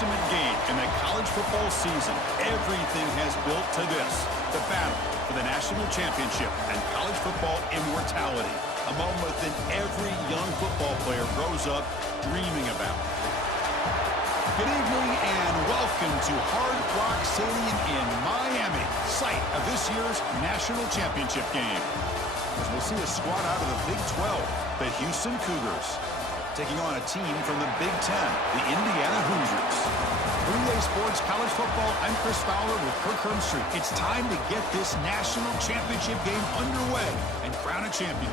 ultimate game in the college football season. Everything has built to this, the battle for the national championship and college football immortality, a moment that every young football player grows up dreaming about. Good evening and welcome to Hard Rock Stadium in Miami, site of this year's national championship game. As we'll see a squad out of the Big 12, the Houston Cougars, taking on a team from the Big 10, the Indiana Hoosiers. 3-Day Sports College Football, I'm Chris Fowler with Kirk Hermstreet. It's time to get this national championship game underway and crown a champion.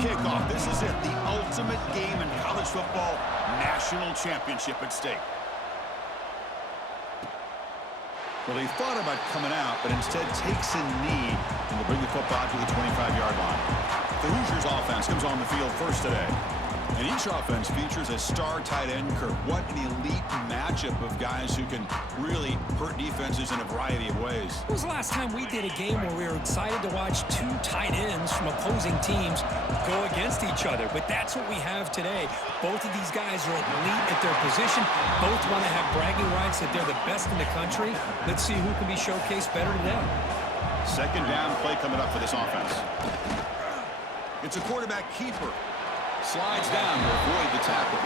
Kickoff. This is it, the ultimate game in college football, national championship at stake. Well, he thought about coming out, but instead takes a knee and will bring the football to the 25-yard line. The Hoosiers offense comes on the field first today. And each offense features a star tight end, Kirk. What an elite matchup of guys who can really hurt defenses in a variety of ways. When was the last time we did a game where we were excited to watch two tight ends from opposing teams go against each other? But that's what we have today. Both of these guys are elite at their position. Both want to have bragging rights that they're the best in the country. Let's see who can be showcased better today. Second down play coming up for this offense. It's a quarterback keeper. Slides down to avoid the tackle.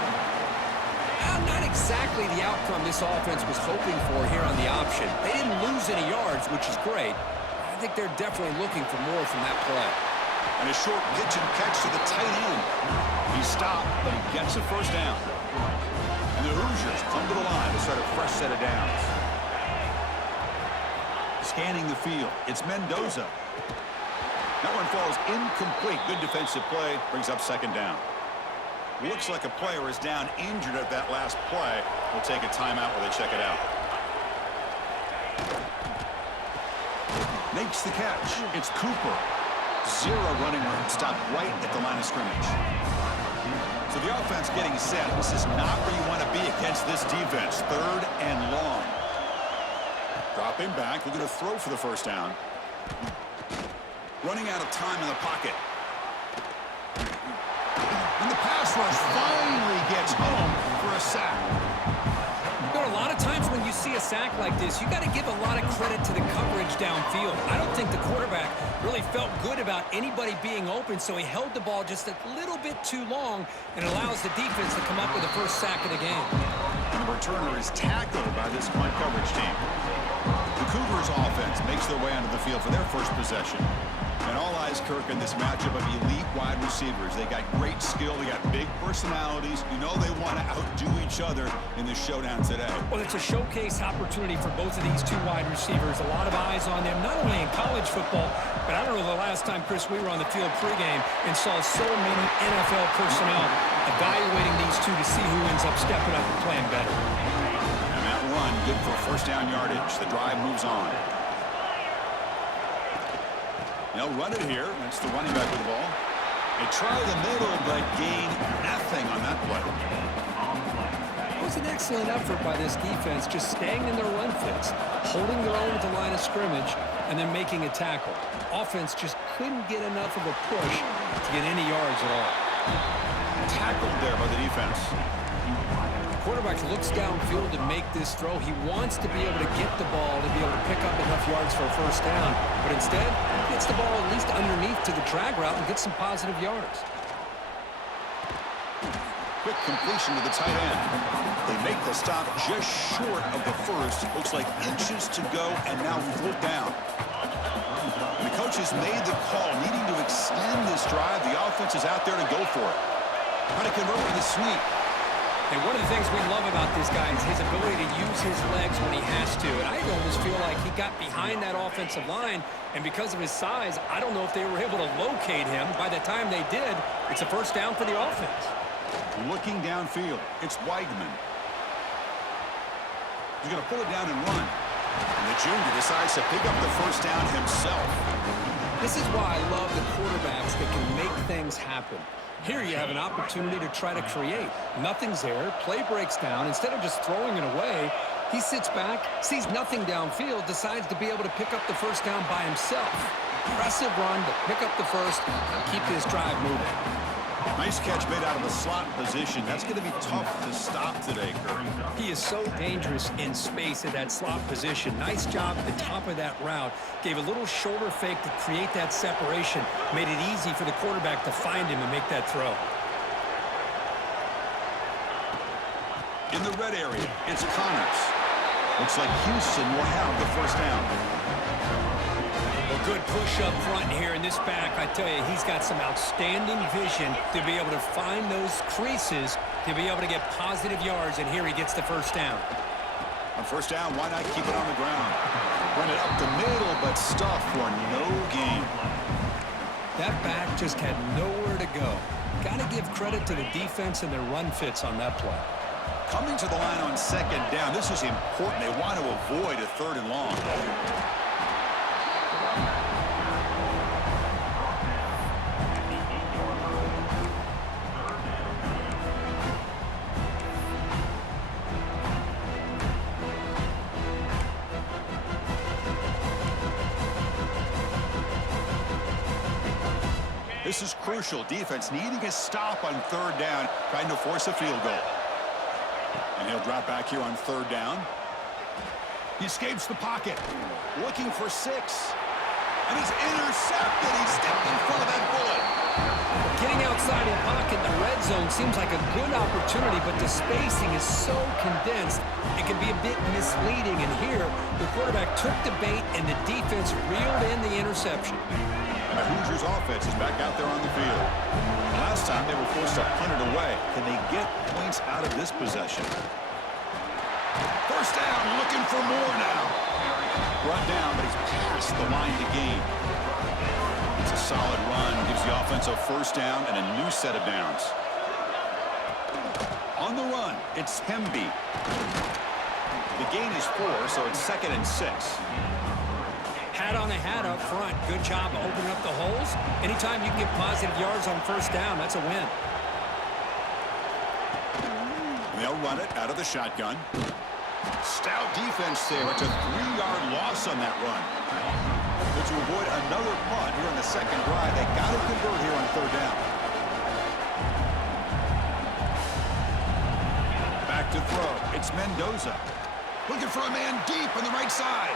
Not exactly the outcome this offense was hoping for here on the option. They didn't lose any yards, which is great. I think they're definitely looking for more from that play. And a short pitch and catch to the tight end. He stopped, but he gets a first down. And the Hoosiers come to the line to start a fresh set of downs. Scanning the field, it's Mendoza. That one falls incomplete. Good defensive play. Brings up second down. Looks like a player is down injured at that last play. We'll take a timeout while they check it out. Makes the catch. It's Cooper. Zero running room. Stopped right at the line of scrimmage. So the offense getting set. This is not where you want to be against this defense. Third and long. Dropping back. Looking to throw for the first down. Running out of time in the pocket. And the pass rush finally gets home for a sack. There are a lot of times when you see a sack like this, you got to give a lot of credit to the coverage downfield. I don't think the quarterback really felt good about anybody being open, so he held the ball just a little bit too long and allows the defense to come up with the first sack of the game. And the returner is tackled by this punt coverage team. The Cougars offense makes their way onto the field for their first possession. And all eyes, Kirk, in this matchup of elite wide receivers. They got great skill. They got big personalities. You know they want to outdo each other in this showdown today. Well, it's a showcase opportunity for both of these two wide receivers. A lot of eyes on them, not only in college football, but I don't know the last time, Chris, we were on the field pregame and saw so many NFL personnel evaluating these two to see who ends up stepping up and playing better. And that run, good for first down yardage. The drive moves on. They'll run it here. That's the running back with the ball. They try the middle, but gain nothing on that play. It was an excellent effort by this defense, just staying in their run fits, holding their own at the line of scrimmage, and then making a tackle. Offense just couldn't get enough of a push to get any yards at all. Tackled there by the defense. Quarterback looks downfield to make this throw. He wants to be able to get the ball to be able to pick up enough yards for a first down, but instead he gets the ball at least underneath to the drag route and gets some positive yards. Quick completion to the tight end. They make the stop just short of the first. Looks like inches to go, and now fourth down. And the coaches made the call, needing to extend this drive. The offense is out there to go for it. Trying to convert with a sweep. And one of the things we love about this guy is his ability to use his legs when he has to. And I almost feel like he got behind that offensive line, and because of his size, I don't know if they were able to locate him. By the time they did, it's a first down for the offense. Looking downfield, it's Weidman. He's going to pull it down and run. And the junior decides to pick up the first down himself. This is why I love the quarterbacks that can make things happen. Here you have an opportunity to try to create. Nothing's there. Play breaks down. Instead of just throwing it away, he sits back, sees nothing downfield, decides to be able to pick up the first down by himself. Impressive run to pick up the first and keep this drive moving. Nice catch made out of the slot position. That's going to be tough to stop today, Curry. He is so dangerous in space at that slot position. Nice job at the top of that route. Gave a little shoulder fake to create that separation. Made it easy for the quarterback to find him and make that throw. In the red area, it's Connors. Looks like Houston will have the first down. A good push up front here in this back. I tell you, he's got some outstanding vision to be able to find those creases, to be able to get positive yards, and here he gets the first down. On first down, why not keep it on the ground? Run it up the middle, but stuff for no gain. That back just had nowhere to go. Got to give credit to the defense and their run fits on that play. Coming to the line on second down, this is important. They want to avoid a third and long. This is crucial. Defense needing a stop on third down, trying to force a field goal. And he'll drop back here on third down. He escapes the pocket, looking for 6. And he's intercepted. He stepped in front of that bullet. Getting outside of the pocket in the red zone seems like a good opportunity, but the spacing is so condensed, it can be a bit misleading. And here, the quarterback took the bait, and the defense reeled in the interception. And the Hoosiers offense is back out there on the field. Last time they were forced to punt it away. Can they get points out of this possession? First down, looking for more now. Run down, but he's past the line to gain. It's a solid run, gives the offense a first down and a new set of downs. On the run, it's Hemby. The gain is 4, so it's 2nd and 6. Hat on a hat up front. Good job of opening up the holes. Anytime you can get positive yards on first down, that's a win. They'll run it out of the shotgun. Stout defense there. It's a 3-yard loss on that run. But to avoid another punt here on the second drive, they got to convert here on third down. Back to throw. It's Mendoza. Looking for a man deep on the right side.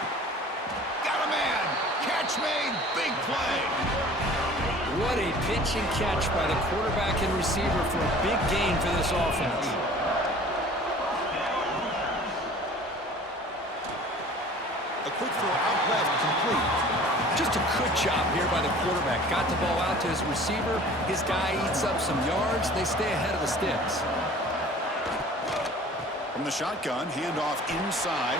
Got a man. Catch made. Big play. What a pitch and catch by the quarterback and receiver for a big gain for this offense. A quick throw out left, complete. Just a good job here by the quarterback. Got the ball out to his receiver. His guy eats up some yards. They stay ahead of the sticks. From the shotgun, handoff inside.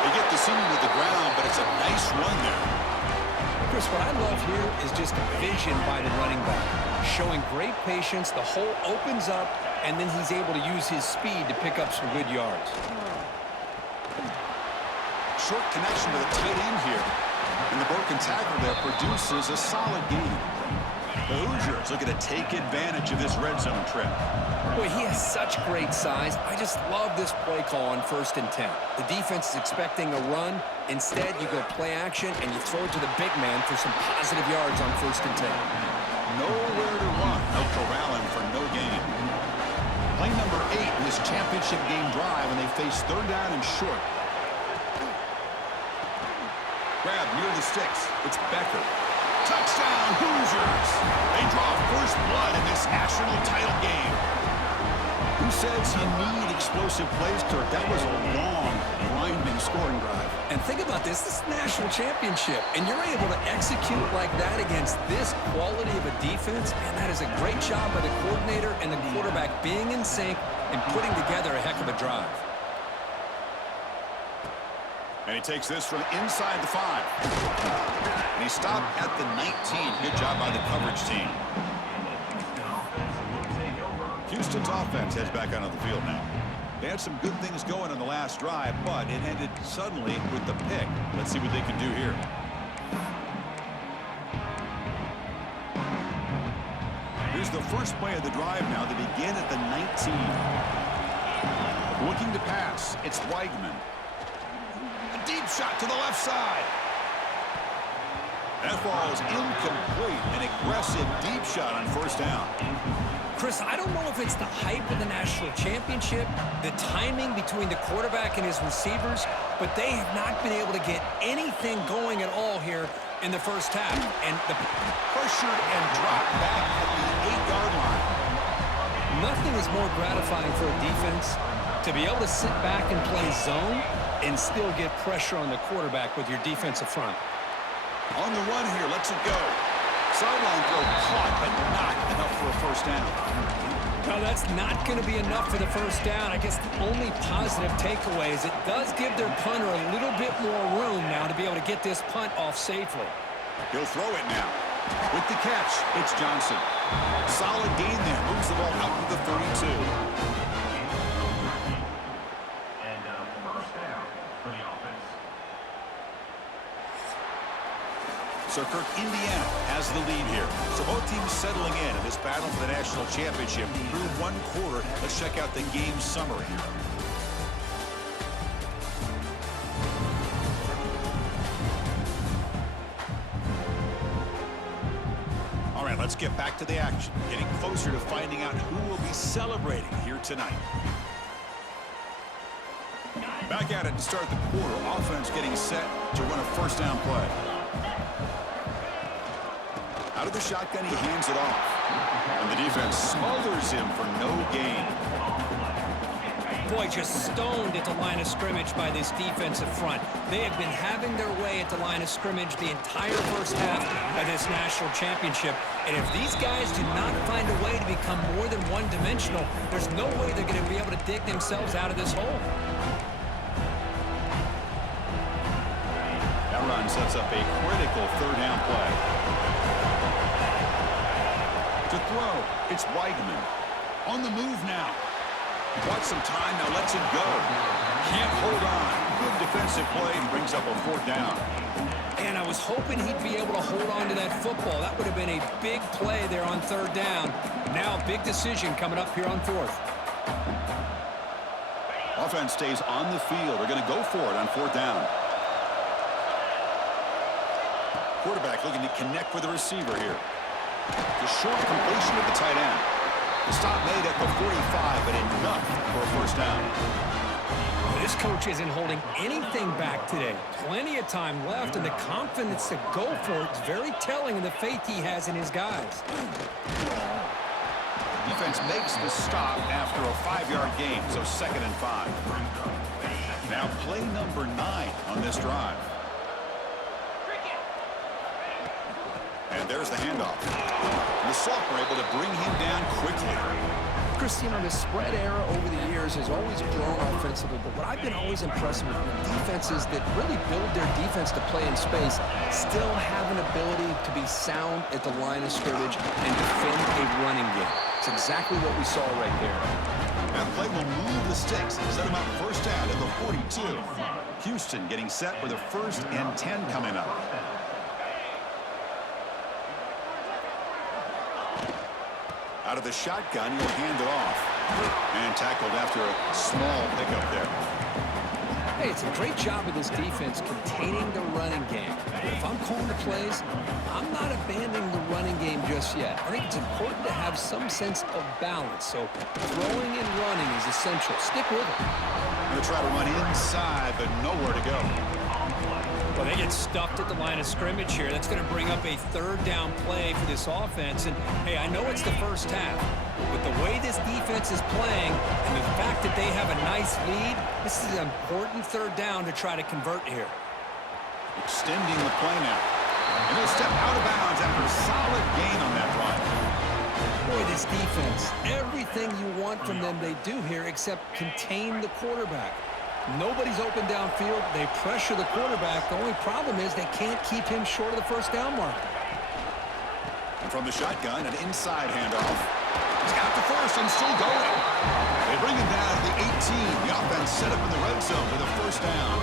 They get the center to the ground, but it's a nice run there. Chris, what I love here is just vision by the running back. Showing great patience. The hole opens up, and then he's able to use his speed to pick up some good yards. Short connection to the tight end here. And the broken tackle there produces a solid gain. The Hoosiers looking to take advantage of this red zone trip. Boy, he has such great size. I just love this play call on 1st and 10. The defense is expecting a run. Instead, you go play action, and you throw it to the big man for some positive yards on 1st and 10. Nowhere to run. No corral him for no gain. Play number 8 in this championship game drive, and they face third down and short. Grab near the sticks. It's Becker. Touchdown, Hoosiers! They draw first blood in this national title game. Who says you need explosive plays, Kirk? That was a long, grinding scoring drive. And think about this. This is a national championship, and you're able to execute like that against this quality of a defense. Man, that is a great job by the coordinator and the quarterback being in sync and putting together a heck of a drive. And he takes this from inside the 5. And he stopped at the 19. Good job by the coverage team. Houston's offense heads back onto the field now. They had some good things going on the last drive, but it ended suddenly with the pick. Let's see what they can do here. Here's the first play of the drive now. They begin at the 19. Looking to pass. It's Weigman. A deep shot to the left side. That ball is incomplete. An aggressive deep shot on first down. Chris, I don't know if it's the hype of the national championship, the timing between the quarterback and his receivers, but they have not been able to get anything going at all here in the first half. And the pressured and dropped back at the 8-yard line. Nothing is more gratifying for a defense to be able to sit back and play zone and still get pressure on the quarterback with your defensive front. On the run here, lets it go. Sideline throw caught, but not enough for a first down. No, that's not going to be enough for the first down. I guess the only positive takeaway is it does give their punter a little bit more room now to be able to get this punt off safely. He'll throw it now. With the catch, it's Johnson. Solid gain there. Moves the ball out to the 32. So Kirk, Indiana has the lead here. So both teams settling in this battle for the national championship through one quarter. Let's check out the game summary. All right, let's get back to the action. Getting closer to finding out who will be celebrating here tonight. Back at it to start the quarter. Offense getting set to run a first down play. Out of the shotgun, he hands it off. And the defense smothers him for no gain. Boy, just stoned at the line of scrimmage by this defensive front. They have been having their way at the line of scrimmage the entire first half of this national championship. And if these guys do not find a way to become more than one-dimensional, there's no way they're going to be able to dig themselves out of this hole. That run sets up a critical third down play. To throw, it's Weigman. On the move now. He bought some time, now lets it go. Can't hold on. Good defensive play and brings up a fourth down. And I was hoping he'd be able to hold on to that football. That would have been a big play there on third down. Now a big decision coming up here on fourth. Offense stays on the field. They're going to go for it on fourth down. Quarterback looking to connect with the receiver here. The short completion of the tight end. The stop made at the 45, but enough for a first down. This coach isn't holding anything back today. Plenty of time left, and the confidence to go for it is very telling in the faith he has in his guys. Defense makes the stop after a 5-yard gain, so 2nd and 5. Now play number 9 on this drive. And there's the handoff. The sophomore able to bring him down quickly. Chris, you know, the spread era over the years has always grown offensively, but what I've been always impressed with defenses that really build their defense to play in space still have an ability to be sound at the line of scrimmage and defend a running game. It's exactly what we saw right there. That play will move the sticks and set him up first down at the 42. Houston getting set with a 1st and 10 coming up. Out of the shotgun, he'll hand it off. And tackled after a small pickup there. Hey, it's a great job of this defense containing the running game. But if I'm calling the plays, I'm not abandoning the running game just yet. I think it's important to have some sense of balance. So throwing and running is essential. Stick with it. Going to try to run inside, but nowhere to go. Well, they get stuffed at the line of scrimmage here. That's going to bring up a third down play for this offense. And, hey, I know it's the first half, but the way this defense is playing and the fact that they have a nice lead, this is an important third down to try to convert here. Extending the play now. And he'll step out of bounds after a solid gain on that run. Boy, this defense, everything you want from them they do here except contain the quarterback. Nobody's open downfield. They pressure the quarterback. The only problem is they can't keep him short of the first down mark. And from the shotgun, an inside handoff. He's got the first and still going. They bring him down to the 18. The offense set up in the red zone with a first down.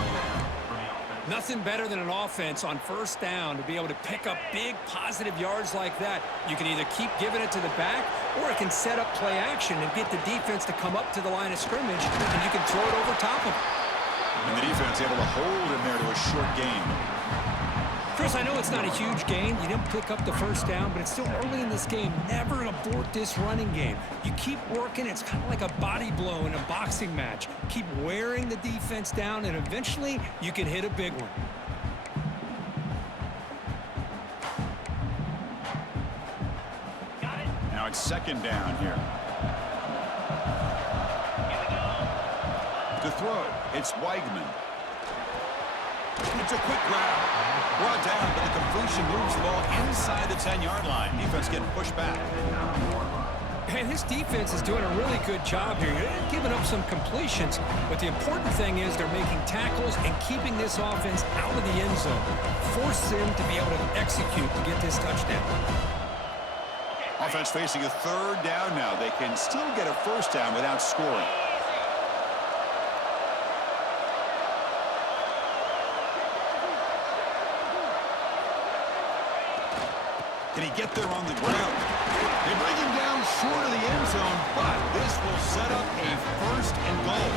Nothing better than an offense on first down to be able to pick up big positive yards like that. You can either keep giving it to the back, or it can set up play action and get the defense to come up to the line of scrimmage, and you can throw it over top of them. And the defense able to hold him there to a short gain. Chris, I know it's not a huge gain. You didn't pick up the first down, but it's still early in this game. Never abort this running game. You keep working. It's kind of like a body blow in a boxing match. Keep wearing the defense down, and eventually you can hit a big one. Now it's second down here. To throw, it's Weigman. It's a quick grab. Brought down, but the completion moves the ball inside the 10-yard line. Defense getting pushed back. And this defense is doing a really good job here. They're giving up some completions, but the important thing is they're making tackles and keeping this offense out of the end zone. Force them to be able to execute to get this touchdown. Offense facing a third down now. They can still get a first down without scoring. Can he get there on the ground? They bring him down short of the end zone, but this will set up a first and goal.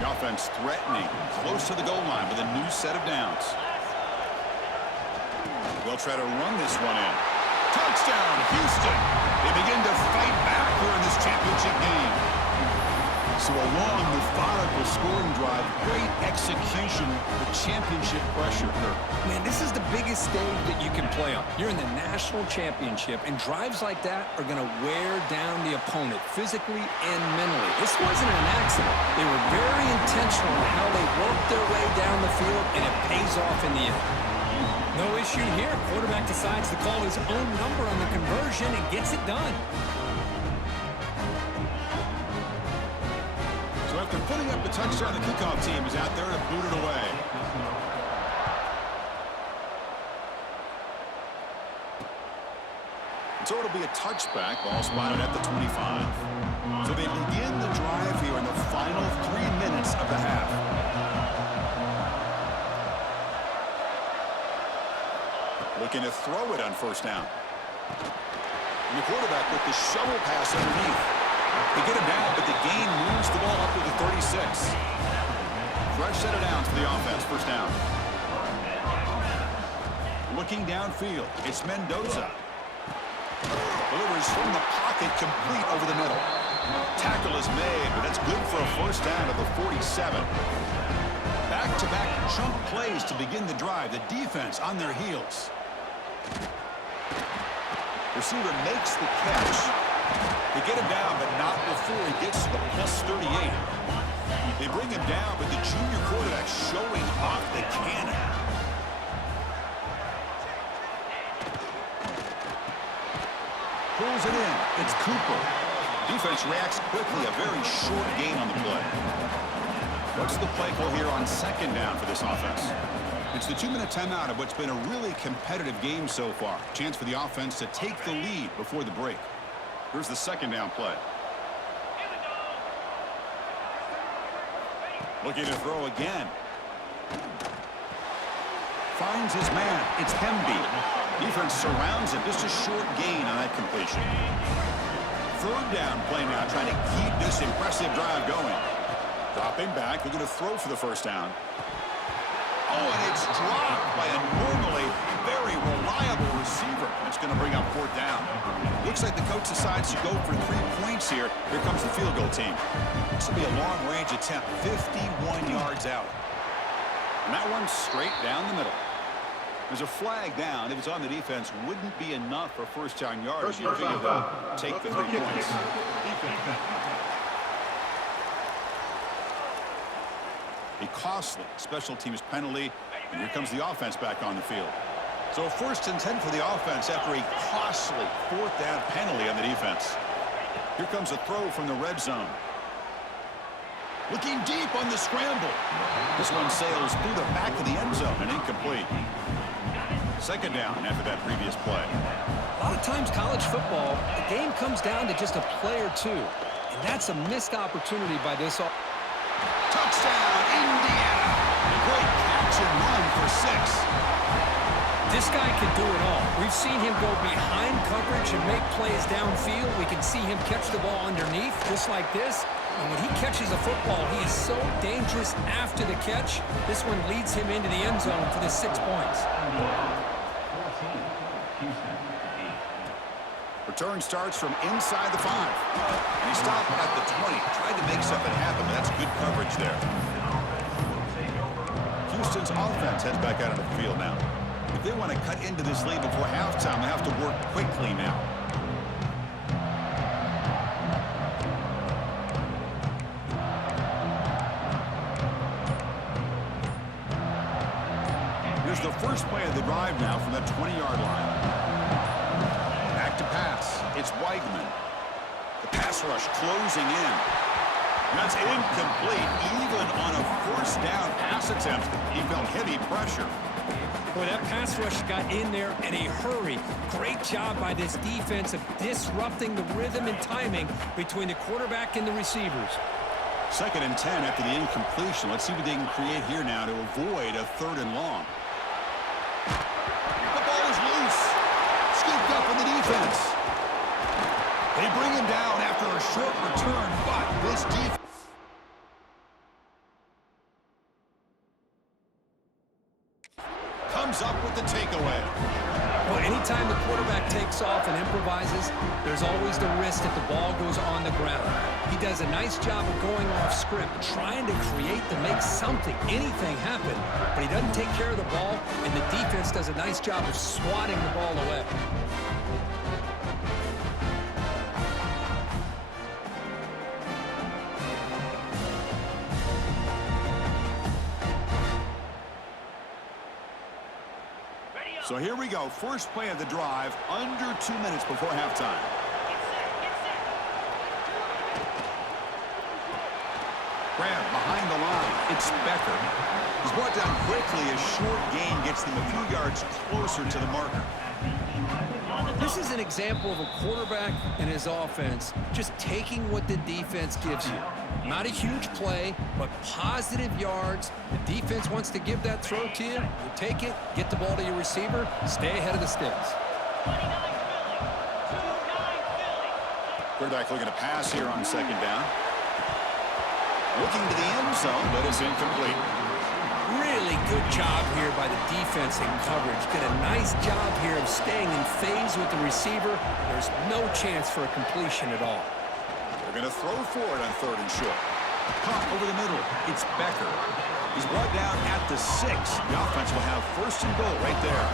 The offense threatening, close to the goal line with a new set of downs. They'll try to run this one in. Touchdown, Houston. They begin to fight back here in this championship game. So a long, methodical scoring drive, great execution, the championship pressure. Man, this is the biggest stage that you can play on. You're in the national championship, and drives like that are going to wear down the opponent physically and mentally. This wasn't an accident. They were very intentional in how they worked their way down the field, and it pays off in the end. No issue here. Quarterback decides to call his own number on the conversion and gets it done. So after putting up the touchdown, the kickoff team is out there to boot it away. So it'll be a touchback, ball spotted at the 25. So they begin the drive here in the final 3 minutes of the half. Looking to throw it on first down. And the quarterback with the shovel pass underneath. They get him down, but the gain moves the ball up to the 36. Fresh set of downs for the offense, first down. Looking downfield, it's Mendoza. Delivers from the pocket, complete over the middle. Tackle is made, but that's good for a first down at the 47. Back-to-back chunk plays to begin the drive. The defense on their heels. Receiver makes the catch. They get him down, but not before he gets to the plus 38. They bring him down, but the junior quarterback showing off the cannon. Pulls it in. It's Cooper. Defense reacts quickly. A very short gain on the play. What's the play call here on second down for this offense? It's the 2-minute timeout of what's been a really competitive game so far. Chance for the offense to take the lead before the break. Here's the second down play. Looking to throw again. Finds his man. It's Hemby. Defense surrounds him. Just a short gain on that completion. Third down play now, trying to keep this impressive drive going. Dropping back. Looking to throw for the first down. Oh, and it's dropped by a normally very reliable receiver. It's going to bring up fourth down. Looks like the coach decides to go for 3 points here. Here comes the field goal team. This will be a long-range attempt, 51 yards out. And that one straight down the middle. There's a flag down. If it's on the defense, wouldn't be enough for first down yards. You figure they'll take the 3 points. A costly special teams penalty, and here comes the offense back on the field. So first and 10 for the offense after a costly fourth down penalty on the defense. Here comes a throw from the red zone. Looking deep on the scramble. This one sails through the back of the end zone and incomplete. Second down after that previous play. lot of times college football, the game comes down to just a play or two. And that's a missed opportunity by this. Touchdown, Indiana. A great catch and run for 6. This guy can do it all. We've seen him go behind coverage and make plays downfield. We can see him catch the ball underneath, just like this. And when he catches a football, he is so dangerous after the catch. This one leads him into the end zone for the 6 points. Return starts from inside the 5. And he stopped at the 20. Tried to make something happen, but that's good coverage there. Houston's offense heads back out of the field now. If they want to cut into this lead before halftime, they have to work quickly now. Here's the first play of the drive now from that 20-yard line. Back to pass. It's Weigman. The pass rush closing in. And that's incomplete. Even on a first down pass attempt, he felt heavy pressure. Boy, that pass rush got in there in a hurry. Great job by this defense of disrupting the rhythm and timing between the quarterback and the receivers. 2nd and 10 after the incompletion. Let's see what they can create here now to avoid a 3rd and long. The ball is loose. Scooped up in the defense. They bring him down after a short return, but this defense comes up with the takeaway. Well, anytime the quarterback takes off and improvises, there's always the risk that the ball goes on the ground. He does a nice job of going off script, trying to create to make something, anything happen, but he doesn't take care of the ball, and the defense does a nice job of swatting the ball away. So here we go. First play of the drive, under 2 minutes before halftime. Grab behind the line. It's Becker. He's brought down quickly as short gain gets them a few yards closer to the marker. This is an example of a quarterback and his offense just taking what the defense gives you. Not a huge play, but positive yards. The defense wants to give that throw to you. You take it, get the ball to your receiver, stay ahead of the sticks. Quarterback looking to pass here on 2nd down. Looking to the end zone, but it's incomplete. Really good job here by the defense in coverage. Did a nice job here of staying in phase with the receiver. There's no chance for a completion at all. They're going to throw for it on 3rd and short. Caught over the middle. It's Becker. He's brought down at the 6. The offense will have 1st and goal right there.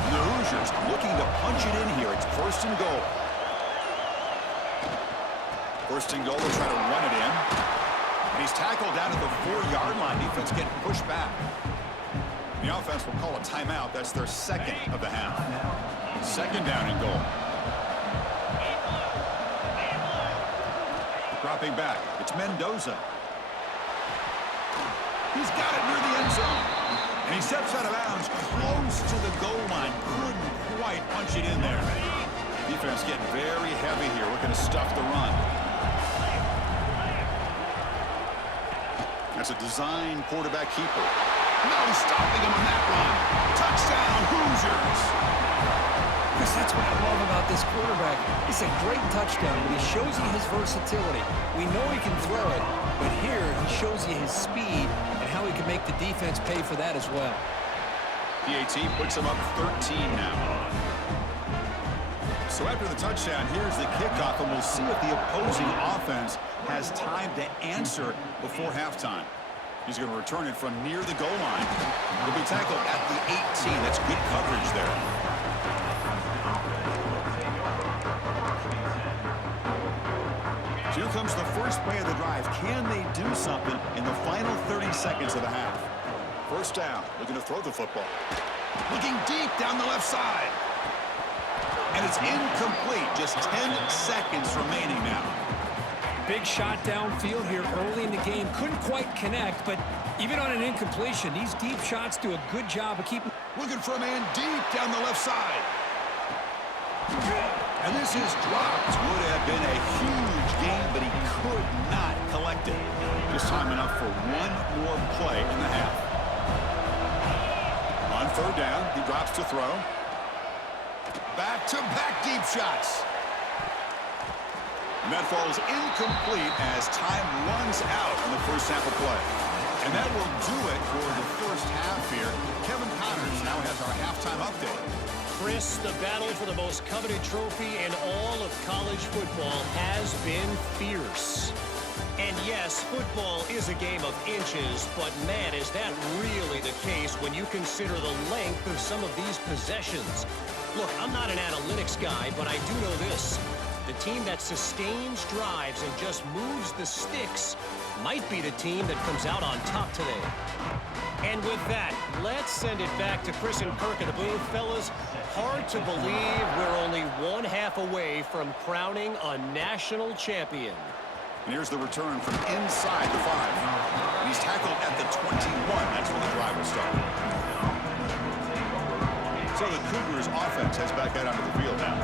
And the Hoosiers looking to punch it in here. It's 1st and goal. 1st and goal. They'll try to run it in. And he's tackled down at the 4-yard line. Defense getting pushed back. The offense will call a timeout. That's their 2nd of the half. 2nd down and goal. Dropping back. It's Mendoza. He's got it near the end zone. And he steps out of bounds close to the goal line. Couldn't quite punch it in there. Defense getting very heavy here. Looking to stuff the run. That's a design quarterback keeper. No stopping him on that run. Touchdown, Hoosiers. Chris, that's what I love about this quarterback. It's a great touchdown, but he shows you his versatility. We know he can throw it, but here he shows you his speed and how he can make the defense pay for that as well. PAT puts him up 13 now. So after the touchdown, here's the kickoff, and we'll see if the opposing offense has time to answer before halftime. He's going to return it from near the goal line. He'll be tackled at the 18. That's good coverage there. So here comes the first play of the drive. Can they do something in the final 30 seconds of the half? First down, looking to throw the football. Looking deep down the left side. And it's incomplete. Just 10 seconds remaining now. Big shot downfield here early in the game. Couldn't quite connect, but even on an incompletion, these deep shots do a good job of keeping. Looking for a man deep down the left side. And this is dropped. Would have been a huge gain, but he could not collect it. Just time enough for one more play in the half. On third down, he drops to throw. Back-to-back deep shots. And that falls incomplete as time runs out in the first half of play. And that will do it for the first half here. Kevin Connors now has our halftime update. Chris, the battle for the most coveted trophy in all of college football has been fierce. And yes, football is a game of inches, but man, is that really the case when you consider the length of some of these possessions. Look, I'm not an analytics guy, but I do know this. The team that sustains drives and just moves the sticks might be the team that comes out on top today. And with that, let's send it back to Chris and Kirk at the booth. Fellas, hard to believe we're only one half away from crowning a national champion. And here's the return from inside the 5. He's tackled at the 21. That's when the drive will start. So the Cougars offense heads back out onto the field now.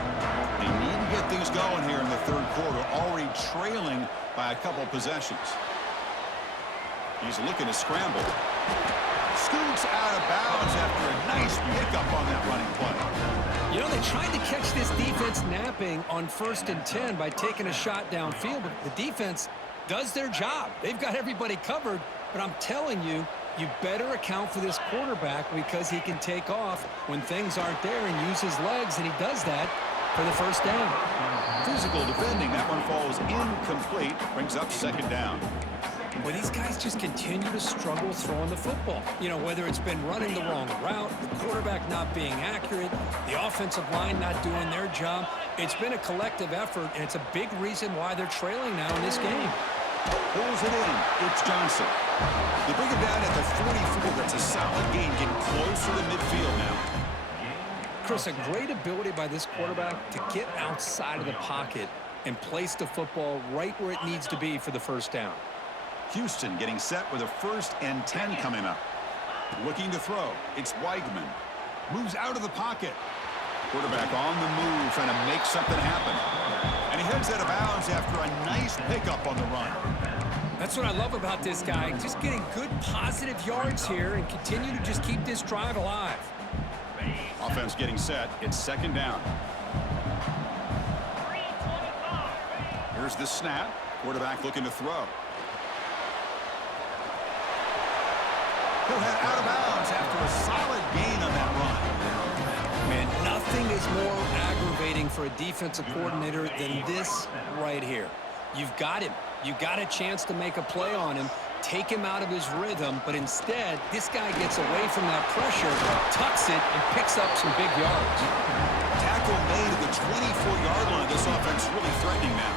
They need to get things going here in the third quarter, already trailing by a couple possessions. He's looking to scramble. Scoots out of bounds after a nice pickup on that running play. You know, they tried to catch this defense napping on 1st and 10 by taking a shot downfield, but the defense does their job. They've got everybody covered, but I'm telling you, you better account for this quarterback because he can take off when things aren't there and use his legs, and he does that for the first down. Physical defending. That one falls incomplete. Brings up second down. Well, these guys just continue to struggle throwing the football. You know, whether it's been running the wrong route, the quarterback not being accurate, the offensive line not doing their job. It's been a collective effort, and it's a big reason why they're trailing now in this game. Pulls it in. It's Johnson. They bring him down at the 44. That's a solid gain, getting closer to midfield now. Chris, a great ability by this quarterback to get outside of the pocket and place the football right where it needs to be for the first down. Houston getting set with a 1st and 10 coming up. Looking to throw. It's Weigman. Moves out of the pocket. Quarterback on the move, trying to make something happen. And he heads out of bounds after a nice pickup on the run. That's what I love about this guy. Just getting good positive yards here and continue to just keep this drive alive. Offense getting set. It's second down. Here's the snap. Quarterback looking to throw. He'll head out of bounds after a solid gain on that run. Man, nothing is more aggravating for a defensive coordinator than this right here. You've got him. You got a chance to make a play on him, take him out of his rhythm, but instead, this guy gets away from that pressure, tucks it, and picks up some big yards. Tackle made at the 24-yard line. This offense really threatening now.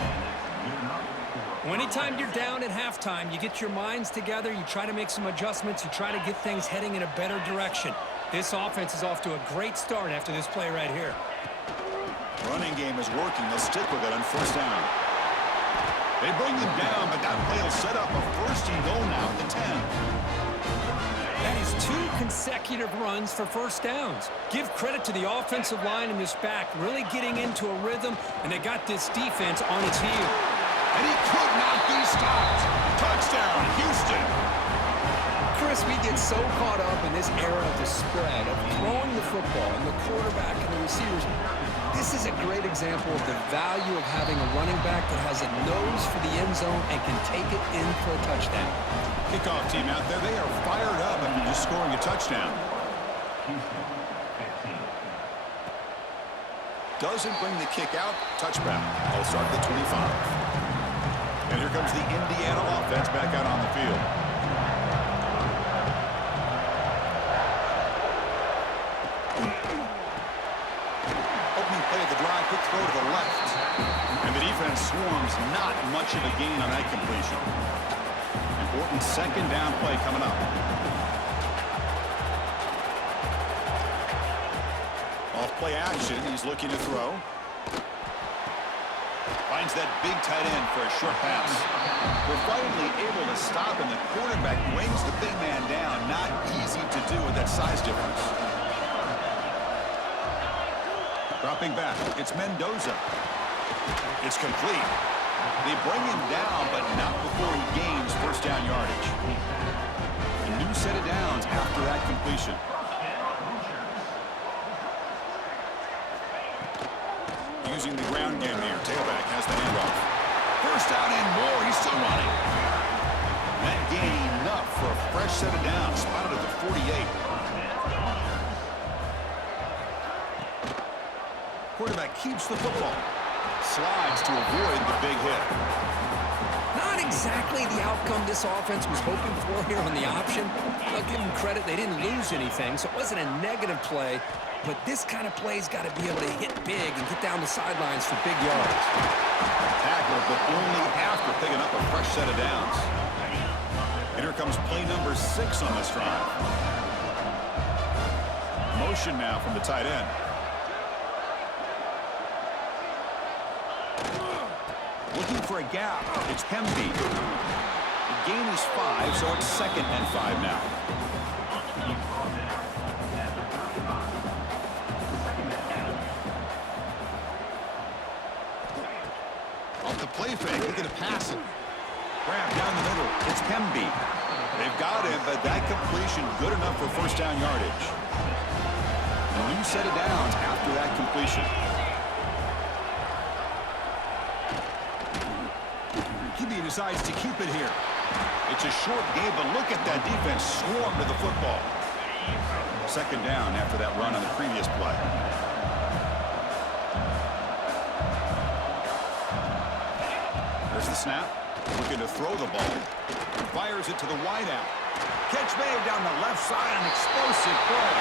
Anytime you're down at halftime, you get your minds together, you try to make some adjustments, you try to get things heading in a better direction. This offense is off to a great start after this play right here. Running game is working. They'll stick with it on first down. They bring him down, but that play will set up a 1st and goal now at the 10. That is 2 consecutive runs for first downs. Give credit to the offensive line in this back, really getting into a rhythm, and they got this defense on its heel. And he could not be stopped. Touchdown, Houston. Chris, we get so caught up in this era of the spread, of throwing the football and the quarterback and the receivers. This is a great example of the value of having a running back that has a nose for the end zone and can take it in for a touchdown. Kickoff team out there, they are fired up after just scoring a touchdown. Doesn't bring the kick out. Touchback. They'll start at the 25. And here comes the Indiana offense back out on the field. Opening play of the drive, quick throw to the left. And the defense swarms, not much of a gain on that completion. Important second down play coming up. Off play action, he's looking to throw. Finds that big tight end for a short pass. We're finally able to stop, and the quarterback brings the big man down. Not easy to do with that size difference. Dropping back, it's Mendoza. It's complete. They bring him down, but not before he gains first down yardage. A new set of downs after that completion. Using the ground game here. Tailback has the handoff. First down and more. He's still running. That gain enough for a fresh set of downs. Spotted at the 48. Quarterback keeps the football. Slides to avoid the big hit. Not exactly the outcome this offense was hoping for here on the option. I'll give them credit. They didn't lose anything, so it wasn't a negative play. But this kind of play's got to be able to hit big and get down the sidelines for big yards. Tackle, but only after picking up a fresh set of downs. And here comes play number 6 on this drive. Motion now from the tight end. Looking for a gap. It's Hemby. The gain is 5, so it's 2nd and 5 now. Off the play fake, looking to pass it. Grab down the middle. It's Hemby. They've got him, but that completion good enough for first down yardage. A new set of downs after that completion. He decides to keep it here. It's a short game, but look at that defense swarm to the football. 2nd down after that run on the previous play. There's the snap. Looking to throw the ball. Fires it to the wideout. Catch made down the left side, an explosive play.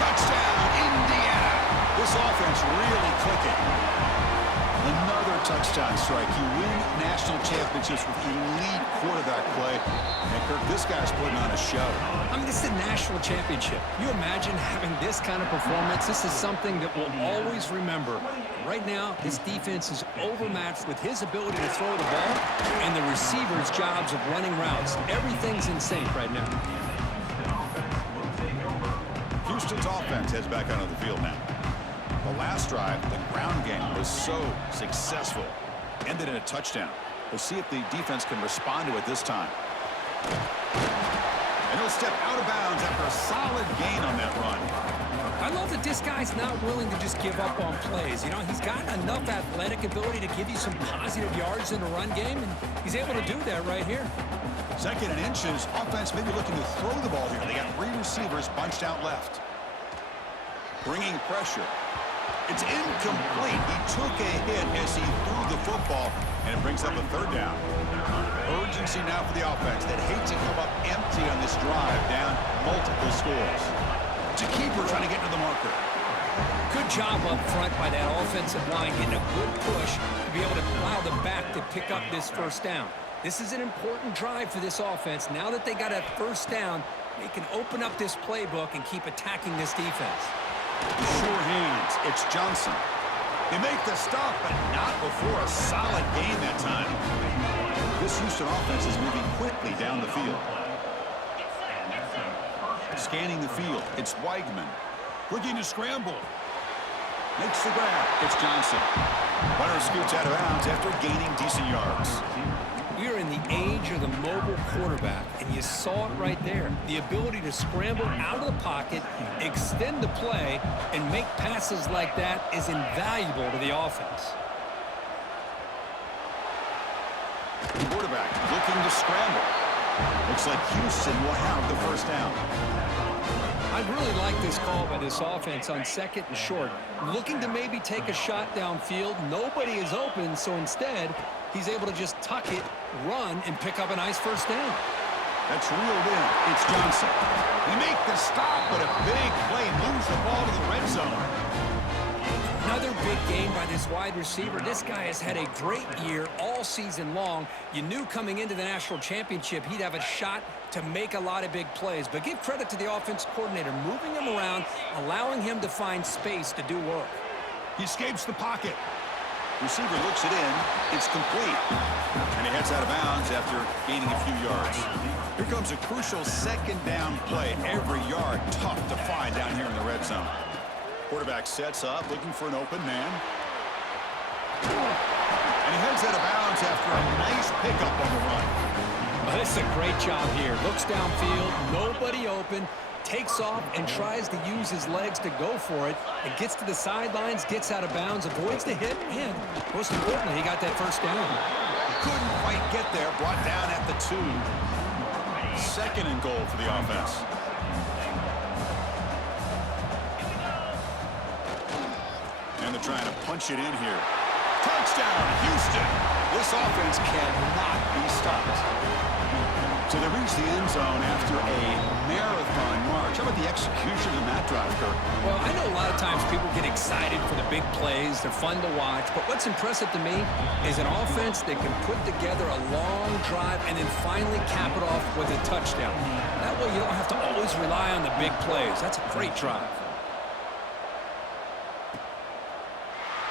Touchdown, Indiana. This offense really clicking. Another touchdown strike. You win national championships with elite quarterback play. And Kirk, this guy's putting on a show. I mean, this is a national championship. You imagine having this kind of performance? This is something that we'll always remember. Right now, this defense is overmatched with his ability to throw the ball and the receivers' jobs of running routes. Everything's in sync right now. Houston's offense heads back onto the field now. The last drive, the ground game was so successful. Ended in a touchdown. We'll see if the defense can respond to it this time. And he'll step out of bounds after a solid gain on that run. I love that this guy's not willing to just give up on plays. You know, he's got enough athletic ability to give you some positive yards in the run game, and he's able to do that right here. 2nd and inches. Offense maybe looking to throw the ball here. They got 3 receivers bunched out left. Bringing pressure. It's incomplete. He took a hit as he threw the football, and it brings up a 3rd down. Urgency now for the offense that hates to come up empty on this drive, down multiple scores. It's a keeper trying to get to the marker. Good job up front by that offensive line, getting a good push to be able to allow the back to pick up this first down. This is an important drive for this offense. Now that they got a first down, they can open up this playbook and keep attacking this defense. Sure hands. It's Johnson. They make the stop, but not before a solid gain that time. This Houston offense is moving quickly down the field. Scanning the field. It's Weigman. Looking to scramble. Makes the grab. It's Johnson. Runner scoots out of bounds after gaining decent yards. We are in the age of the mobile quarterback, and you saw it right there. The ability to scramble out of the pocket, extend the play, and make passes like that is invaluable to the offense. The quarterback looking to scramble. Looks like Houston will have the first down. I really like this call by this offense on 2nd and short. Looking to maybe take a shot downfield. Nobody is open, so instead, he's able to just tuck it, run, and pick up a nice first down. That's reeled in. It's Johnson. They make the stop, but a big play moves the ball to the red zone. Another big game by this wide receiver. This guy has had a great year all season long. You knew coming into the national championship he'd have a shot to make a lot of big plays. But give credit to the offense coordinator, moving him around, allowing him to find space to do work. He escapes the pocket. Receiver looks it in. It's complete. And he heads out of bounds after gaining a few yards. Here comes a crucial 2nd down play. Every yard tough to find down here in the red zone. Quarterback sets up, looking for an open man. And he heads out of bounds after a nice pickup on the run. Well, this is a great job here. Looks downfield, nobody open, takes off and tries to use his legs to go for it. It gets to the sidelines, gets out of bounds, avoids the hit, and most importantly, he got that first down. Couldn't quite get there, brought down at the 2. Second and goal for the offense. And they're trying to punch it in here. Touchdown, Houston! This offense cannot be stopped. So they reach the end zone after a marathon march. How about the execution in that drive, Kirk? Well, I know a lot of times people get excited for the big plays. They're fun to watch. But what's impressive to me is an offense that can put together a long drive and then finally cap it off with a touchdown. That way you don't have to always rely on the big plays. That's a great drive.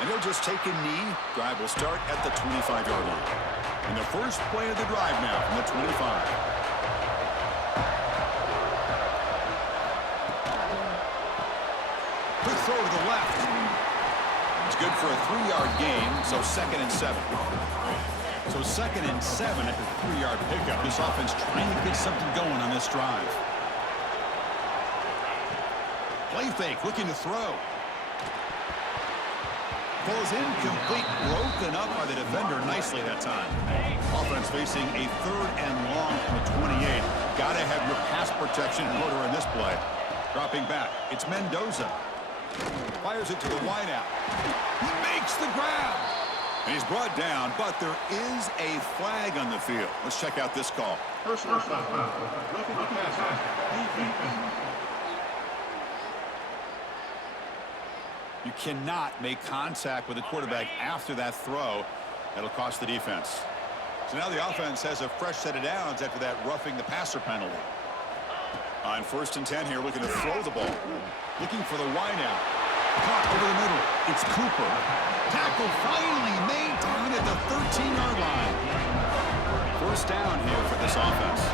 And they'll just take a knee. Drive will start at the 25-yard line. And the first play of the drive now from the 25. Quick throw to the left. It's good for a 3-yard gain, so 2nd and 7. So 2nd and 7 after the 3-yard pickup. This offense trying to get something going on this drive. Play fake, looking to throw. Falls incomplete, broken up by the defender nicely that time. Offense facing a 3rd and long from the 28. Got to have your pass protection in order in this play. Dropping back, it's Mendoza. Fires it to the wideout. He makes the grab. And he's brought down, but there is a flag on the field. Let's check out this call. Personal foul. Roughing the passer. Defense. You cannot make contact with the quarterback after that throw. That'll cost the defense. So now the offense has a fresh set of downs after that roughing the passer penalty. On 1st and 10 here, looking to throw the ball. Looking for the wideout. Caught over the middle. It's Cooper. Tackle finally made down at the 13-yard line. First down here for this offense.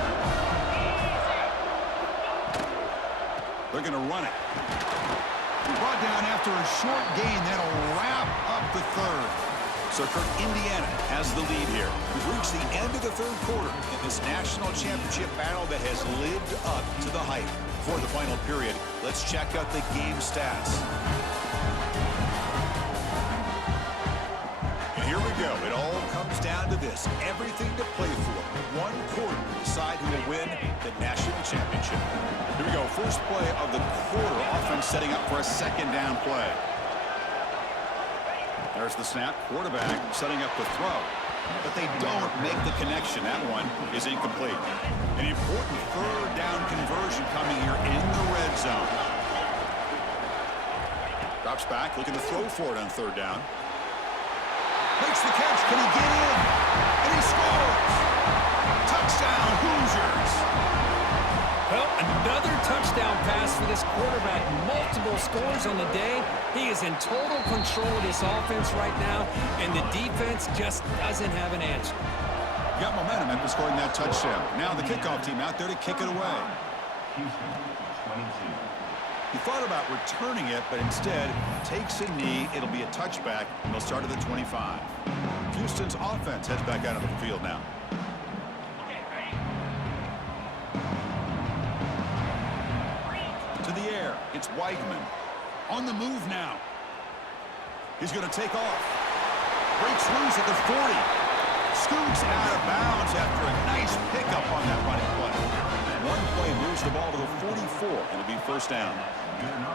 They're going to run it. Brought down after a short gain. That'll wrap up the 3rd. So Kirk, Indiana has the lead here. We've reached the end of the 3rd quarter in this national championship battle that has lived up to the hype. For the final period, let's check out the game stats. And here we go. It all comes down to this. Everything to play for. 1 quarter to decide who will win the national championship. Here we go. First play of the quarter. Offense setting up for a 2nd down play. There's the snap. Quarterback setting up the throw. But they don't make the connection. That one is incomplete. An important 3rd down conversion coming here in the red zone. Drops back, looking to throw for it on 3rd down. Makes the catch. Can he get in? And he scores! Touchdown, Hoosiers! Well, another touchdown pass for this quarterback. Multiple scores on the day. He is in total control of this offense right now, and the defense just doesn't have an answer. Got momentum after scoring that touchdown. Now the kickoff team out there to kick it away. He thought about returning it, but instead takes a knee. It'll be a touchback, and they'll start at the 25. Houston's offense heads back out of the field now. To the air, it's Weigman. On the move now. He's going to take off. Breaks loose at the 40. Scoots out of bounds after a nice pickup on that running play. One play moves the ball to the 44, and it'll be first down.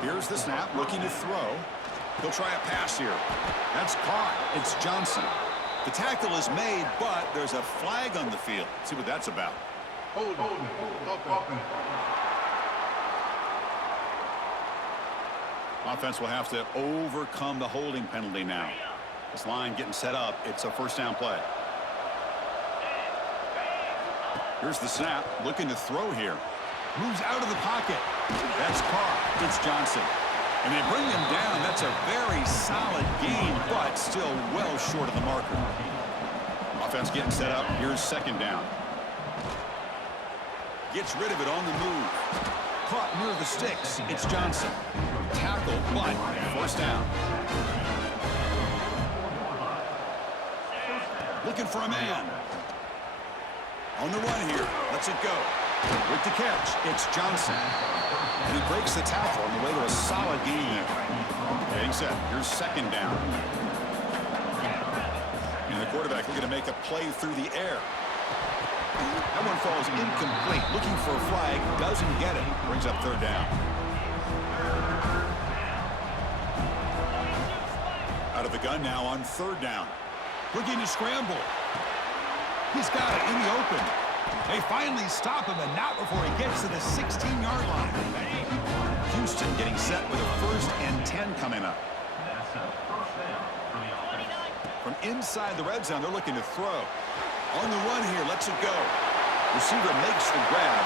Here's the snap, looking to throw. He'll try a pass here. That's caught. It's Johnson. The tackle is made, but there's a flag on the field. Let's see what that's about. Hold. Offense will have to overcome the holding penalty now. This line getting set up. It's a first down play. Here's the snap. Looking to throw here. Moves out of the pocket. That's caught. It's Johnson. And they bring him down. That's a very solid gain, but still well short of the marker. Offense getting set up. Here's second down. Gets rid of it on the move. Caught near the sticks. It's Johnson. tackle, but first down. Looking for a man. On the run here. Lets it go. With the catch, it's Johnson. And he breaks the tackle on the way to a solid gain there. Getting set. Here's second down. And the quarterback looking to make a play through the air. That one falls incomplete. Looking for a flag. Doesn't get it. Brings up third down. Out of the gun now on third down. Looking to scramble. He's got it in the open. They finally stop him, and not before he gets to the 16-yard line. Houston getting set with a 1st and 10 coming up. From inside the red zone, they're looking to throw. On the run here, lets it go. Receiver makes the grab,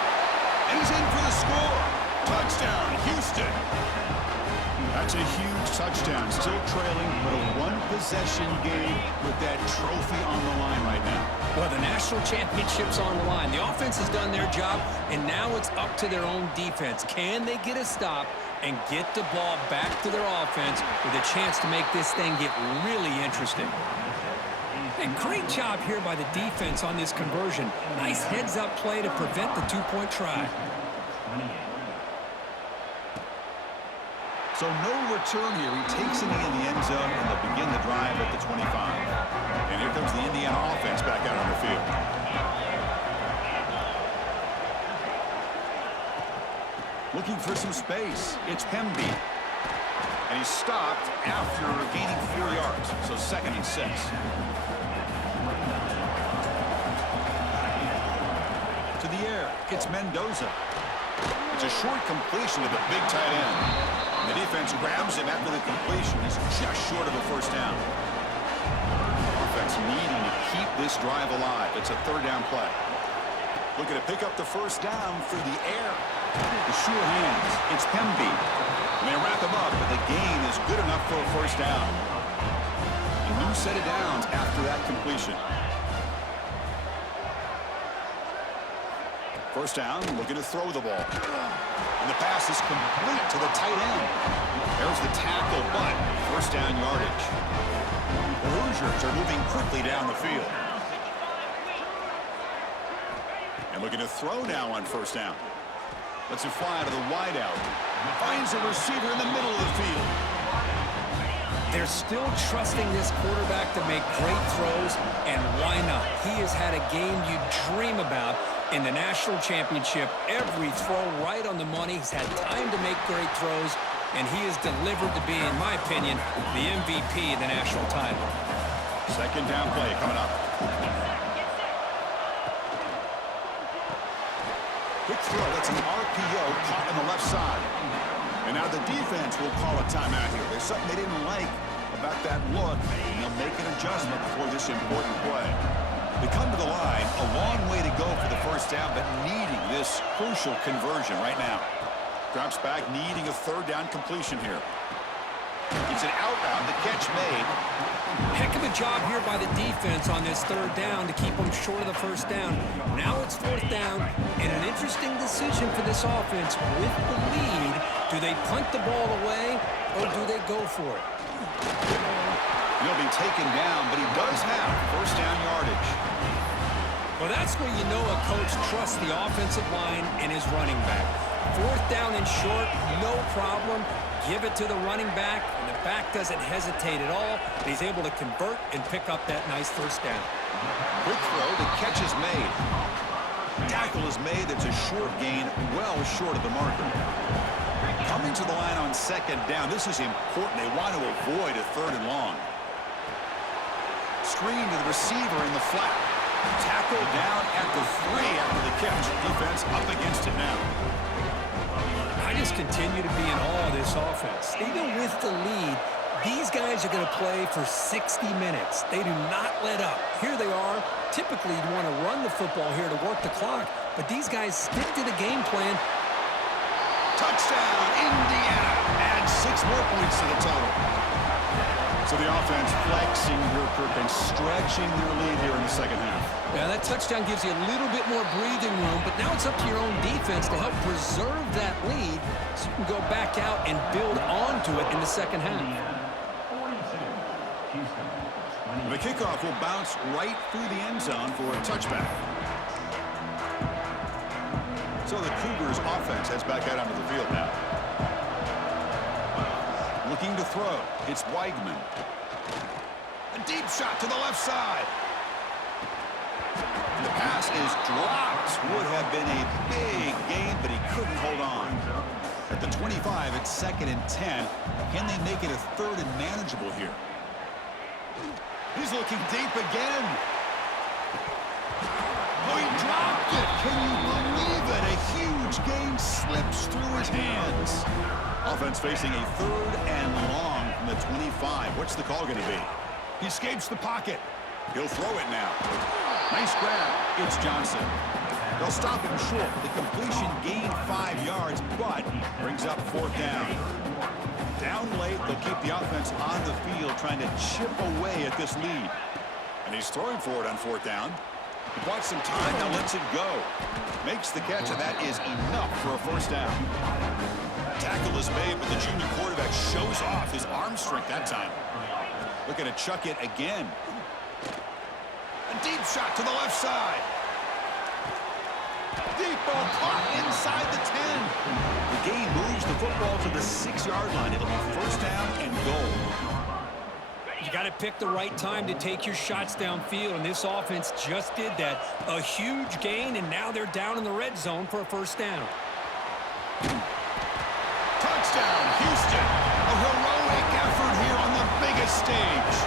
and he's in for the score. Touchdown, Houston. That's a huge touchdown. Still trailing, but a one-possession game with that trophy on the line right now. Well, the national championship's on the line. The offense has done their job, and now it's up to their own defense. Can they get a stop and get the ball back to their offense with a chance to make this thing get really interesting? And great job here by the defense on this conversion. Nice heads-up play to prevent the two-point try. So no return here. He takes it in the end zone, and they'll begin the drive at the 25. And here comes the Indiana offense back out on the field. Looking for some space. It's Hemby. And he's stopped after gaining 4 yards. So 2nd and 6. To the air. It's Mendoza. It's a short completion to the big tight end. The defense grabs him after the completion. He's just short of a first down. Offense needing to keep this drive alive. It's a 3rd down play. Looking to pick up the first down through the air. The sure hands. It's Hemby. And they wrap him up, but the gain is good enough for a first down. A new set of downs after that completion. First down, looking to throw the ball. And the pass is complete to the tight end. There's the tackle, but first down yardage. The Hoosiers are moving quickly down the field. And looking to throw now on first down. Lets it fly to the wideout. Finds a receiver in the middle of the field. They're still trusting this quarterback to make great throws, and why not? He has had a game you dream about in the national championship. Every throw right on the money. He's had time to make great throws, and he has delivered to be, in my opinion, the MVP of the national title. Second down play coming up. Quick throw. That's an RPO caught on the left side. And now the defense will call a timeout here. There's something they didn't like about that look, and they'll make an adjustment before this important play. They come to the line, a long way to go for the first down, but needing this crucial conversion right now. Drops back, needing a 3rd down completion here. It's an outbound, the catch made. Heck of a job here by the defense on this 3rd down to keep them short of the first down. Now it's 4th down, and an interesting decision for this offense. With the lead, do they punt the ball away, or do they go for it? He'll be taken down, but he does have first down yardage. Well, that's where you know a coach trusts the offensive line and his running back. 4th down and short, no problem. Give it to the running back, and the back doesn't hesitate at all. He's able to convert and pick up that nice first down. Quick throw, the catch is made. Tackle is made, it's a short gain, well short of the marker. Coming to the line on 2nd down, this is important. They want to avoid a 3rd and long. Screen to the receiver in the flat. Tackle down at the 3 after the catch. Defense up against it now. I just continue to be in awe of this offense. Even with the lead, these guys are going to play for 60 minutes. They do not let up. Here they are. Typically, you want to run the football here to work the clock, but these guys stick to the game plan. Touchdown, Indiana. Add 6 more points to the total. So the offense flexing here, Kirk, and stretching their lead here in the second half. Yeah, that touchdown gives you a little bit more breathing room, but now it's up to your own defense to help preserve that lead so you can go back out and build onto it in the second half. The kickoff will bounce right through the end zone for a touchback. So the Cougars offense heads back out onto the field now. Looking to throw. It's Weigman. A deep shot to the left side. The pass is dropped. Would have been a big gain, but he couldn't hold on. At the 25, it's 2nd and 10. Can they make it a 3rd and manageable here? He's looking deep again. Oh, he dropped it. Can you believe it? A huge gain slips through his hands. Offense facing a 3rd and long from the 25. What's the call going to be? He escapes the pocket. He'll throw it now. Nice grab. It's Johnson. They'll stop him short. The completion gained 5 yards, but brings up 4th down. Down late, they'll keep the offense on the field trying to chip away at this lead. And he's throwing for it on 4th down. He bought some time, now lets it go. Makes the catch, and that is enough for a 1st down. Tackle is made, but the junior quarterback shows off his arm strength that time. Looking to chuck it again. A deep shot to the left side. Deep ball caught inside the 10. The gain moves the football to the 6-yard line. It'll be 1st down and goal. You got to pick the right time to take your shots downfield, and this offense just did that. A huge gain, and now they're down in the red zone for a 1st down. Touchdown, Houston. A heroic effort here on the biggest stage.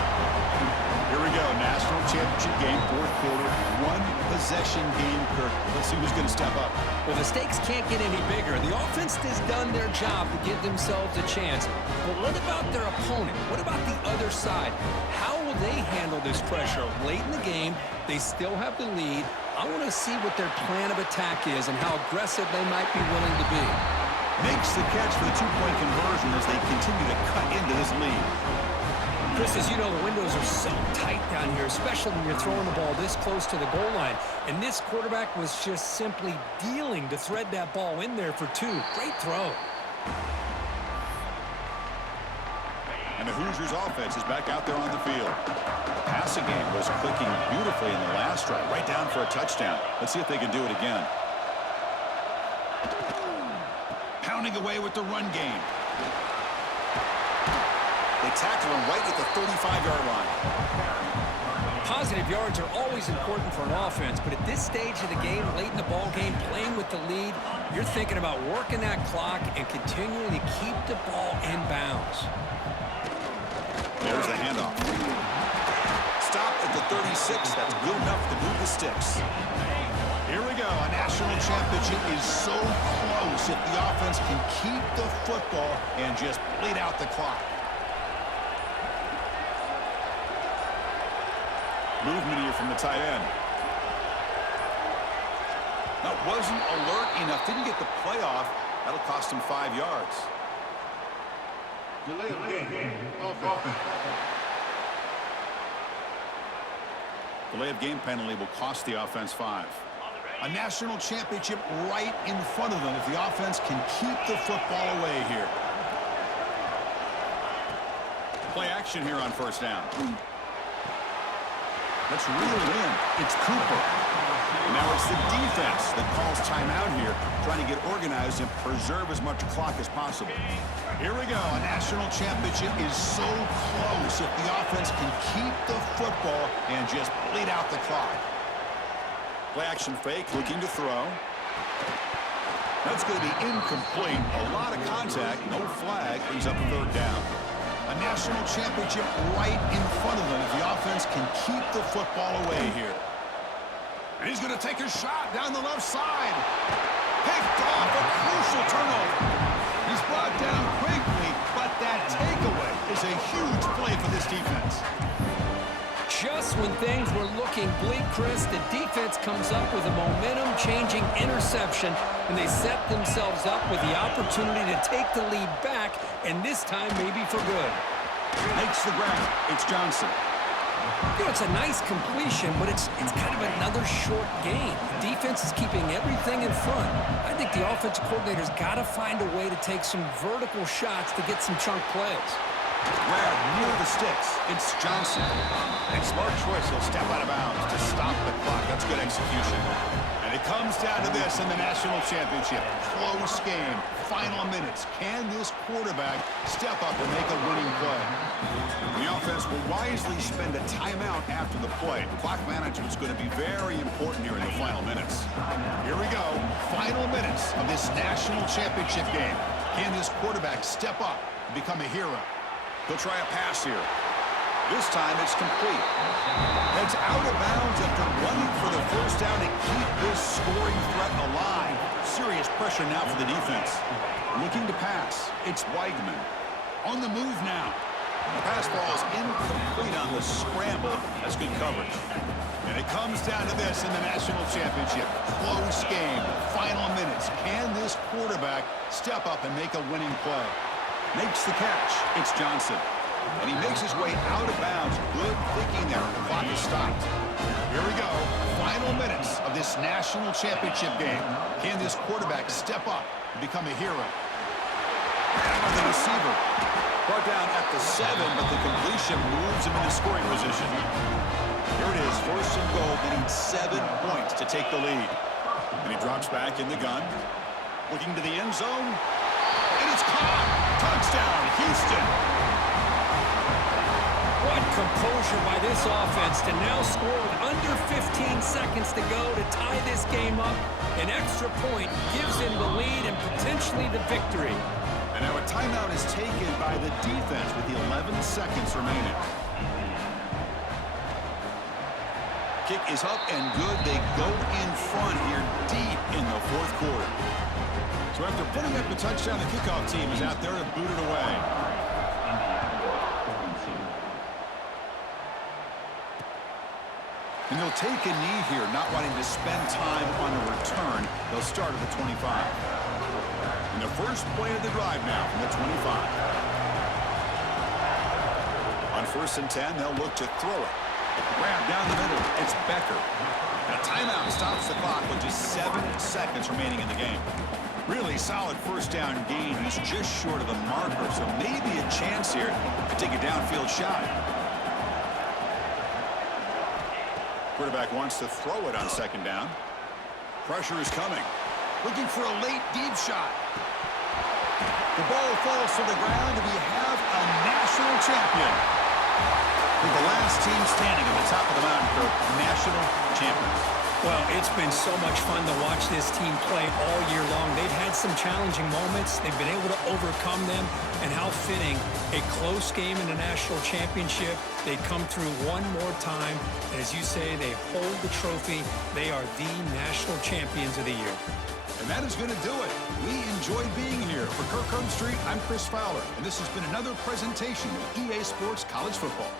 Here we go, national championship game, 4th quarter, 1-possession game, Kirk. Let's see who's going to step up. Well, the stakes can't get any bigger. The offense has done their job to give themselves a chance. But what about their opponent? What about the other side? How will they handle this pressure? Late in the game, they still have the lead. I want to see what their plan of attack is and how aggressive they might be willing to be. Makes the catch for the 2-point conversion as they continue to cut into this lead. Chris, as you know, the windows are so tight down here, especially when you're throwing the ball this close to the goal line. And this quarterback was just simply dealing to thread that ball in there for 2. Great throw. And the Hoosiers offense is back out there on the field. The passing game was clicking beautifully in the last drive, right down for a touchdown. Let's see if they can do it again. Pounding away with the run game. They tackle him right at the 35-yard line. Positive yards are always important for an offense, but at this stage of the game, late in the ball game, playing with the lead, you're thinking about working that clock and continuing to keep the ball in bounds. There's the handoff. Stop at the 36. That's good enough to move the sticks. Here we go. A national championship is so close if the offense can keep the football and just bleed out the clock. Movement here from the tight end. That wasn't alert enough. Didn't get the play off. That'll cost him 5 yards. Delay of game. Offense. Delay of game penalty will cost the offense 5. A national championship right in front of them if the offense can keep the football away here. Play action here on 1st down. Let's reel it in. It's Cooper. And now it's the defense that calls timeout here, trying to get organized and preserve as much clock as possible. Here we go. A national championship is so close if the offense can keep the football and just bleed out the clock. Play action fake, looking to throw. That's going to be incomplete. A lot of contact, no flag, brings up a 3rd down. A national championship right in front of them if the offense can keep the football away here. And he's going to take a shot down the left side. Picked off, a crucial turnover. He's brought down quickly, but that takeaway is a huge play for this defense. Just when things were looking bleak, Chris, the defense comes up with a momentum-changing interception, and they set themselves up with the opportunity to take the lead back, and this time maybe for good. Makes the grab. It's Johnson. You know, it's a nice completion, but it's kind of another short game. The defense is keeping everything in front. I think the offensive coordinator's got to find a way to take some vertical shots to get some chunk plays. Grab near the sticks. It's Johnson. And smart choice. He'll step out of bounds to stop the clock. That's good execution. And it comes down to this in the national championship. Close game. Final minutes. Can this quarterback step up and make a winning play? The offense will wisely spend a timeout after the play. Clock management is going to be very important here in the final minutes. Here we go. Final minutes of this national championship game. Can this quarterback step up and become a hero? He'll try a pass here. This time it's complete. Heads out of bounds after running for the first down to keep this scoring threat alive. Serious pressure now for the defense. Looking to pass. It's Weigman. On the move now. The pass ball is incomplete on the scramble. That's good coverage. And it comes down to this in the national championship. Close game. Final minutes. Can this quarterback step up and make a winning play? Makes the catch. It's Johnson. And he makes his way out of bounds. Good thinking there. The clock is stopped. Here we go. Final minutes of this national championship game. Can this quarterback step up and become a hero? And the receiver. Brought down at the 7, but the completion moves him into scoring position. Here it is. First and goal. They need 7 points to take the lead. And he drops back in the gun. Looking to the end zone. And it's caught. Touchdown, Houston. What composure by this offense to now score with under 15 seconds to go to tie this game up. An extra point gives him the lead and potentially the victory. And now a timeout is taken by the defense with the 11 seconds remaining. Kick is up and good. They go in front here deep in the fourth quarter. So after putting up the touchdown, the kickoff team is out there to boot it away. And they'll take a knee here, not wanting to spend time on a return. They'll start at the 25. And the first play of the drive now from the 25. On 1st and 10, they'll look to throw it. Grab down the middle. It's Becker. And a timeout stops the clock with just 7 seconds remaining in the game. Really solid first down gain. He's just short of the marker, so maybe a chance here to take a downfield shot. Quarterback wants to throw it on 2nd down. Pressure is coming. Looking for a late deep shot. The ball falls to the ground, and we have a national champion. With the last team standing at the top of the mountain for national champions. Well, it's been so much fun to watch this team play all year long. They've had some challenging moments. They've been able to overcome them. And how fitting, a close game in the national championship. They come through one more time. And as you say, they hold the trophy. They are the national champions of the year. And that is going to do it. We enjoyed being here. For Kirk Street, I'm Chris Fowler. And this has been another presentation of EA Sports College Football.